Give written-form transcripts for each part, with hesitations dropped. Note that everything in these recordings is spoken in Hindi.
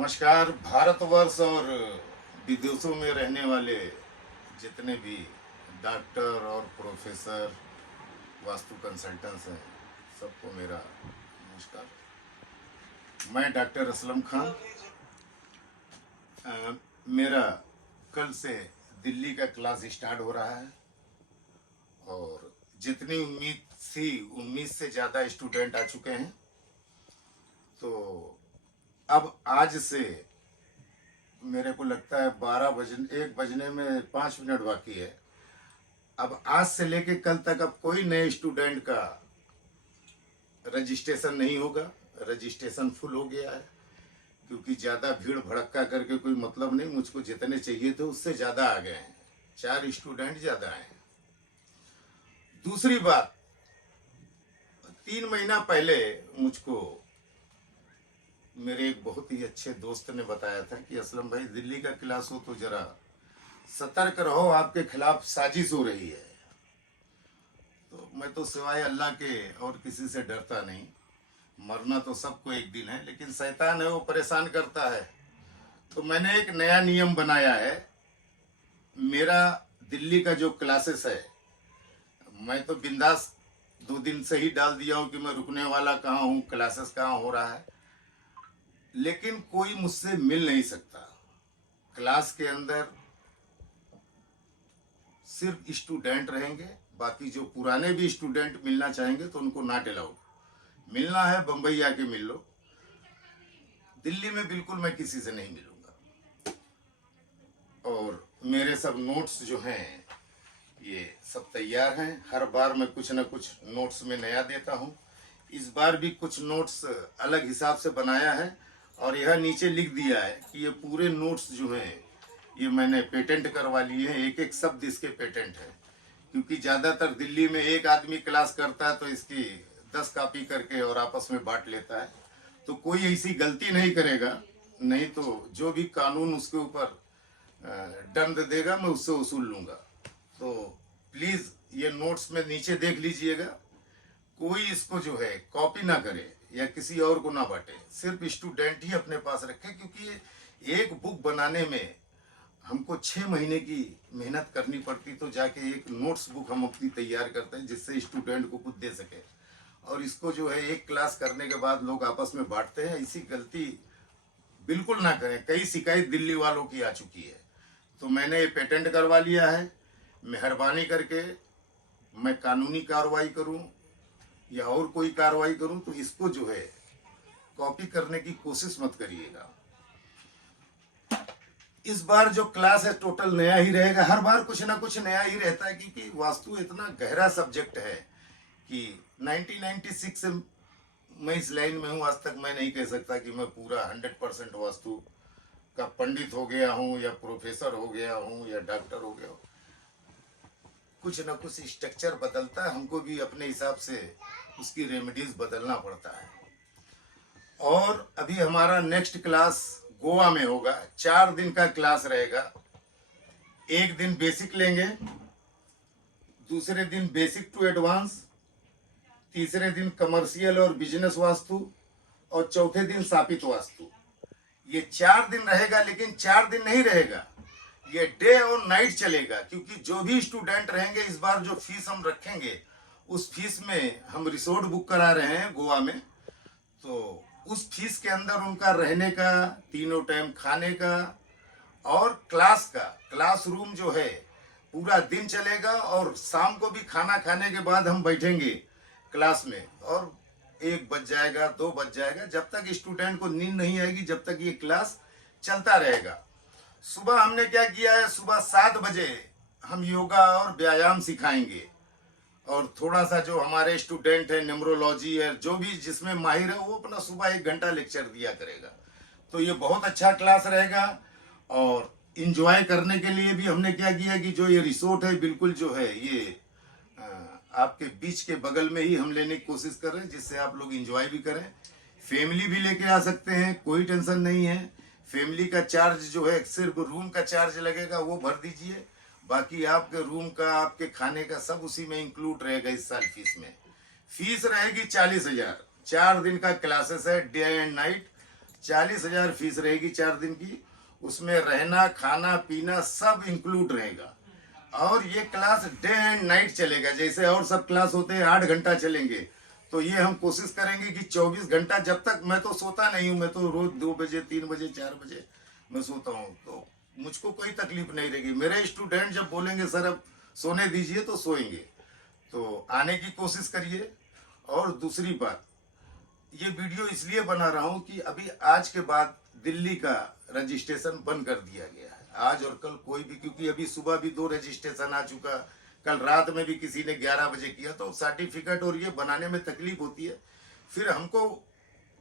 नमस्कार। भारतवर्ष और विदेशों में रहने वाले जितने भी डॉक्टर और प्रोफेसर वास्तु कंसल्टेंट्स हैं, सबको मेरा नमस्कार। मैं डॉक्टर असलम खान। मेरा कल से दिल्ली का क्लास स्टार्ट हो रहा है और जितनी उम्मीद थी उम्मीद से ज़्यादा स्टूडेंट आ चुके हैं। तो अब आज से मेरे को लगता है 1 बजने में 5 मिनट बाकी है। अब आज से लेके कल तक अब कोई नए स्टूडेंट का रजिस्ट्रेशन नहीं होगा। रजिस्ट्रेशन फुल हो गया है क्योंकि ज़्यादा भीड़ भड़क्का करके कोई मतलब नहीं। मुझको जितने चाहिए थे उससे ज़्यादा आ गए हैं। 4 स्टूडेंट ज़्यादा आए हैं। दूसरी बात, 3 महीना पहले मुझको मेरे एक बहुत ही अच्छे दोस्त ने बताया था कि असलम भाई, दिल्ली का क्लास हो तो जरा सतर्क रहो, आपके खिलाफ साजिश हो रही है। तो मैं तो सिवाय अल्लाह के और किसी से डरता नहीं। मरना तो सबको एक दिन है, लेकिन शैतान है वो परेशान करता है। तो मैंने एक नया नियम बनाया है। मेरा दिल्ली का जो क्लासेस है, मैं तो बिंदास 2 दिन से ही डाल दिया हूँ कि मैं रुकने वाला कहाँ हूँ, क्लासेस कहाँ हो रहा है। लेकिन कोई मुझसे मिल नहीं सकता। क्लास के अंदर सिर्फ स्टूडेंट रहेंगे। बाकी जो पुराने भी स्टूडेंट मिलना चाहेंगे तो उनको नॉट अलाउड। मिलना है बम्बई आके मिल लो, दिल्ली में बिल्कुल मैं किसी से नहीं मिलूंगा। और मेरे सब नोट्स जो हैं ये सब तैयार हैं। हर बार मैं कुछ ना कुछ नोट्स में नया देता हूँ। इस बार भी कुछ नोट्स अलग हिसाब से बनाया है और यह नीचे लिख दिया है कि ये पूरे नोट्स जो हैं ये मैंने पेटेंट करवा लिए हैं। एक एक शब्द इसके पेटेंट है, क्योंकि ज़्यादातर दिल्ली में एक आदमी क्लास करता है तो इसकी 10 कॉपी करके और आपस में बांट लेता है। तो कोई ऐसी गलती नहीं करेगा, नहीं तो जो भी कानून उसके ऊपर दंड देगा मैं उससे वसूल लूँगा। तो प्लीज़ ये नोट्स में नीचे देख लीजिएगा। कोई इसको जो है कॉपी ना करे या किसी और को ना बांटे। सिर्फ स्टूडेंट ही अपने पास रखे, क्योंकि एक बुक बनाने में हमको 6 महीने की मेहनत करनी पड़ती, तो जाके एक नोट्स बुक हम अपनी तैयार करते हैं जिससे स्टूडेंट को कुछ दे सके। और इसको जो है एक क्लास करने के बाद लोग आपस में बांटते हैं। ऐसी गलती बिल्कुल ना करें। कई शिकायत दिल्ली वालों की आ चुकी है। तो मैंने ये पेटेंट करवा लिया है। मेहरबानी करके मैं कानूनी कार्रवाई करूं या और कोई कार्रवाई करूं तो इसको जो है कॉपी करने की कोशिश मत करिएगा। इस बार जो क्लास है टोटल नया ही रहेगा। हर बार कुछ ना कुछ नया ही रहता है, क्योंकि वास्तु इतना गहरा सब्जेक्ट है कि 1996 से मैं इस लाइन में हूँ। आज तक मैं नहीं कह सकता कि मैं पूरा 100% वास्तु का पंडित हो गया हूँ या प्रोफेसर हो गया हूँ या डॉक्टर हो गया हूँ। कुछ ना कुछ स्ट्रक्चर बदलता है, हमको भी अपने हिसाब से उसकी रेमेडीज बदलना पड़ता है। और अभी हमारा नेक्स्ट क्लास गोवा में होगा। 4 दिन का क्लास रहेगा। एक दिन बेसिक लेंगे, दूसरे दिन बेसिक टू एडवांस, तीसरे दिन कमर्शियल और बिजनेस वास्तु और चौथे दिन स्थापित वास्तु। ये 4 दिन रहेगा, लेकिन 4 दिन नहीं रहेगा, ये डे और नाइट चलेगा। क्योंकि जो भी स्टूडेंट रहेंगे, इस बार जो फीस हम रखेंगे उस फीस में हम रिसोर्ट बुक करा रहे हैं गोवा में। तो उस फीस के अंदर उनका रहने का, तीनों टाइम खाने का और क्लास रूम जो है पूरा दिन चलेगा। और शाम को भी खाना खाने के बाद हम बैठेंगे क्लास में और 1 बज जाएगा, 2 बज जाएगा, जब तक स्टूडेंट को नींद नहीं आएगी, जब तक ये क्लास चलता रहेगा। सुबह हमने क्या किया है, सुबह 7 बजे हम योगा और व्यायाम सिखाएंगे। और थोड़ा सा जो हमारे स्टूडेंट है न्यूमरोलॉजी है, जो भी जिसमें माहिर है, वो अपना सुबह 1 घंटा लेक्चर दिया करेगा। तो ये बहुत अच्छा क्लास रहेगा। और इंजॉय करने के लिए भी हमने क्या किया कि जो ये रिसोर्ट है बिल्कुल जो है ये आपके बीच के बगल में ही हम लेने की कोशिश कर रहे हैं, जिससे आप लोग इंजॉय भी करें। फैमिली भी लेके आ सकते हैं, कोई टेंशन नहीं है। फैमिली का चार्ज जो है सिर्फ रूम का चार्ज लगेगा, वो भर दीजिए। बाकी आपके रूम का, आपके खाने का सब उसी में इंक्लूड रहेगा इस साल फीस में। फीस रहेगी 40,000। 4 दिन का क्लासेस है, डे एंड नाइट। 40,000 फीस रहेगी 4 दिन की। उसमें रहना खाना पीना सब इंक्लूड रहेगा। और ये क्लास डे एंड नाइट चलेगा, जैसे और सब क्लास होते हैं 8 घंटा चलेंगे, तो ये हम कोशिश करेंगे कि 24 घंटा। जब तक मैं तो सोता नहीं हूँ, मैं तो रोज 2 बजे 3 बजे 4 बजे मैं सोता हूँ, तो मुझको कोई तकलीफ नहीं रहेगी। मेरे स्टूडेंट जब बोलेंगे सर अब सोने दीजिए तो सोएंगे। तो आने की कोशिश करिए। और दूसरी बात, ये वीडियो इसलिए बना रहा हूँ कि अभी आज के बाद दिल्ली का रजिस्ट्रेशन बंद कर दिया गया है, आज और कल कोई भी, क्योंकि अभी सुबह भी 2 रजिस्ट्रेशन आ चुका, कल रात में भी किसी ने 11 बजे किया, तो सर्टिफिकेट और ये बनाने में तकलीफ होती है। फिर हमको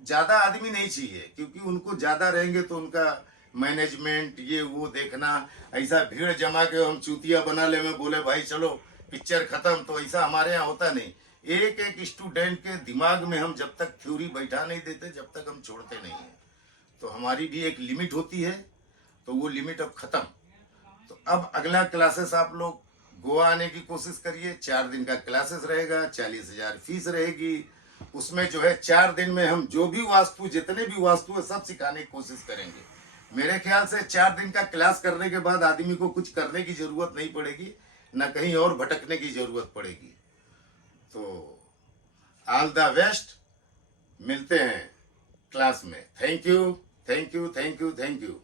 ज़्यादा आदमी नहीं चाहिए, क्योंकि उनको ज़्यादा रहेंगे तो उनका मैनेजमेंट ये वो देखना, ऐसा भीड़ जमा के हम चूतिया बना ले में बोले भाई चलो पिक्चर खत्म, तो ऐसा हमारे यहाँ होता नहीं। एक एक स्टूडेंट के दिमाग में हम जब तक थ्योरी बैठा नहीं देते, जब तक हम छोड़ते नहीं हैं। तो हमारी भी एक लिमिट होती है, तो वो लिमिट अब खत्म। तो अब अगला क्लासेस आप लोग गोवा आने की कोशिश करिए। 4 दिन का क्लासेस रहेगा, 40,000 फीस रहेगी। उसमें जो है 4 दिन में हम जो भी वास्तु, जितने भी वास्तु है सब सिखाने की कोशिश करेंगे। मेरे ख्याल से 4 दिन का क्लास करने के बाद आदमी को कुछ करने की जरूरत नहीं पड़ेगी, ना कहीं और भटकने की जरूरत पड़ेगी। तो ऑल द बेस्ट, मिलते हैं क्लास में। Thank you, thank you, thank you, thank you.